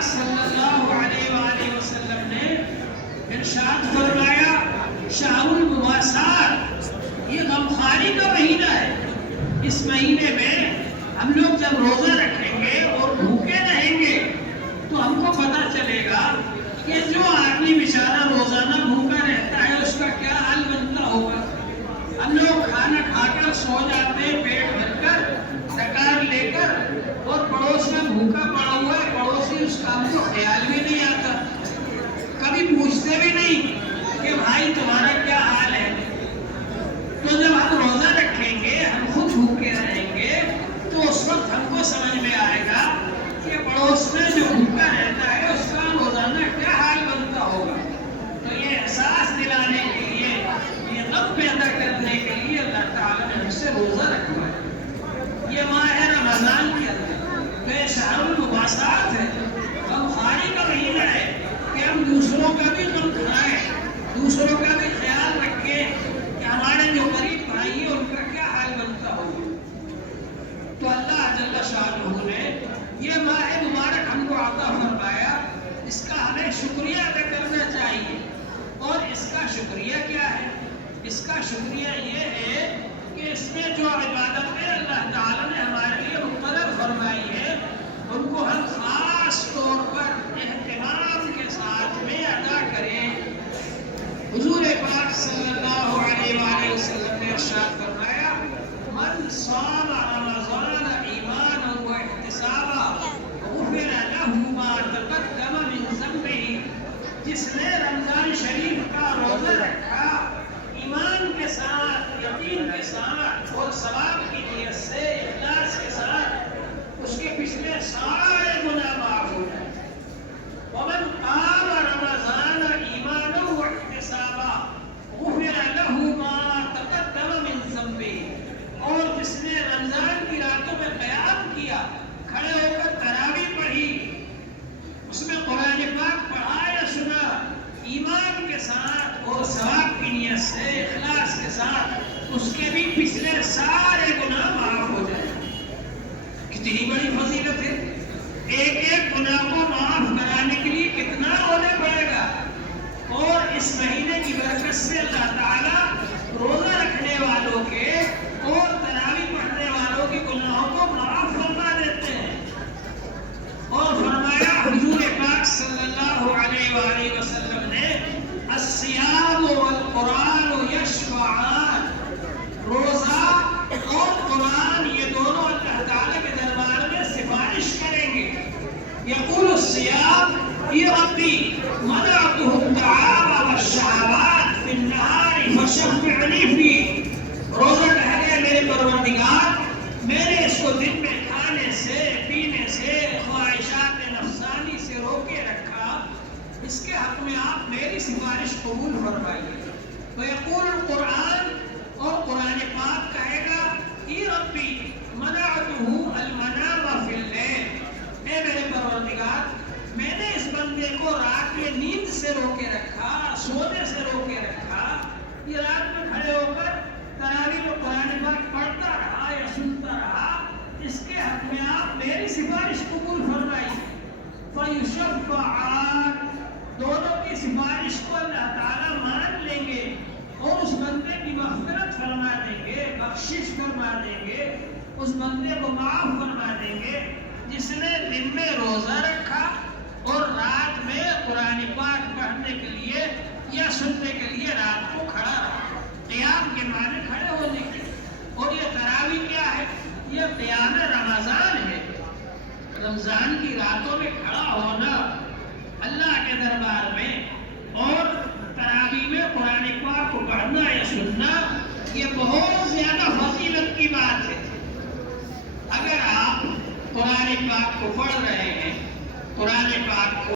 پاک صلی اللہ علیہ وآلہ وسلم نے ارشاد فرمایا شہر المواسات، یہ غمخواری کا مہینہ ہے۔ اس مہینے میں ہم لوگ جب روزہ رکھیں گے اور بھوکے رہیں گے تو ہم کو پتہ چلے گا کہ جو آدمی بیچارہ روزانہ بھوکا رہتا ہے اس کا کیا حال بنتا ہوگا۔ ہم لوگ کھانا کھا کر سو جاتے ہیں پیٹ بھر کر، ڈکار لے کر، اور پڑوس میں بھوکا پڑا ہوا ہے، پڑوسی اس کا ہم کو خیال بھی نہیں آتا، کبھی پوچھتے بھی نہیں کہ بھائی تمہارا کیا حال ہے۔ تو جب ہم روزہ رکھیں گے، ہم خود بھوکے رہیں گے، تو اس وقت ہم کو سمجھ میں آئے گا کہ پڑوس میں جو بھوکا رہتا ہے اس کا روزانہ کیا حال بنتا ہوگا۔ تو یہ احساس دلانے کے لیے، یہ غم پیدا کرنے کے لیے اللہ تعالیٰ نے ہم سے روزہ رکھوایا۔ یہ ماہ رمضان کے اندر یہ شہر المواسات ہے، غمخواری کا مہینہ ہے کہ ہم دوسروں کا بھی غم کھائیں، دوسروں کا بھی خیال رکھیں کہ ہمارے جو قریب بھائی ہیں ان کا کیا حال بنتا ہوگا۔ تو اللہ جل شانہ نے یہ ماہ مبارک ہم کو عطا فرمایا، اس کا ہمیں شکریہ ادا کرنا چاہیے۔ اور اس کا شکریہ کیا ہے؟ اس کا شکریہ یہ ہے کہ اس میں جو عبادتیں اللہ تعالیٰ نے ہمارے لیے مقرر فرمائی ہے ان کو ہم خاص طور پر اہتمام کے ساتھ میں ادا کریں۔ حضور پاک صلی اللہ علیہ وآلہ وسلم نے ارشاد فرمایا من صام رمضان ایمانا و احتسابا غفر له ما تقدم من ذنبه، جس نے رمضان شریف کا روزہ رکھا ایمان کے ساتھ، یقین کے ساتھ اور ثواب کی نیت سے، اخلاص کے ساتھ، اس کے پچھلے سارے گناہ معاف ہو جائیں۔ ومن قام رمضان ایمانا و احتسابا غفر له ما تقدم من ذنبه، اور جس نے رمضان کی راتوں میں قیام کیا، کھڑے ہو کر تراویح پڑھی، اس میں قرآن پاک پڑھا یا سنا، ایمان کے ساتھ اور ثواب کی نیت سے، اخلاص کے ساتھ، اس کے بھی پچھلے سارے گناہ معاف ہو جائیں۔ کتنی بڑی فضیلت ہے! ایک ایک گناہ کو معاف کرانے کے لیے کتنا ہونے پڑے گا۔ اور اس مہینے کی برکت سے اللہ تعالیٰ روزہ رکھنے والوں کے اور تراویح پڑھنے والوں کے گناہوں کو معاف فرما دیتے ہیں۔ اور فرمایا حضور پاک صلی اللہ علیہ وآلہ وسلم نے الصیام والقرآن یشفعان، روزہ اور قرآن یہ دونوں اللہ تعالیٰ کے دربار میں سفارش کریں گے۔ یقول الصیام ای ربی منعته الطعام والشہوات فی النہار فشفعنی فیہ، روزہ کہہ گئے میرے پروردگار میں نے اس کو دن میں کھانے سے، پینے سے، خواہشات نفسانی سے روکے رکھا، اس کے حق میں آپ میری سفارش قبول فرمائیے۔ ویقول القرآن، اور قرآن پاک کہے گا ای ربی منعته المنام فی اللیل، اے میرے پروردگار میں نے اس بندے کو رات میں نیند سے روکے رکھا، سونے سے روکے رکھا، یہ رات میں کھڑے ہو کر تراویح میں قرآن پاک پڑھتا رہا یا سنتا رہا، اس کے حق میں آپ میری سفارش قبول فرمائیے۔ فَيُشَفَّعَانِ، دونوں کی سفارش کو اللہ تعالیٰ مان لیں گے اور اس بندے کی مغفرت فرما دیں گے، بخشش فرما دیں گے، اس بندے کو معاف فرما دیں گے جس نے دن میں روزہ رکھا اور رات میں قرآن پاک پڑھنے کے لیے یا سننے کے لیے رات کو کھڑا رہا۔ قیام کے معنی کھڑے ہونے کے، اور یہ تراویح کیا ہے؟ یہ قیام رمضان ہے۔ رمضان کی راتوں میں کھڑا ہونا اللہ کے دربار میں اور تراویح میں قرآن پاک کو پڑھنا یا سننا، یہ بہت زیادہ فضیلت کی بات ہے۔ اگر آپ قرآن پاک کو پڑھ رہے ہیں، قرآن پاک کو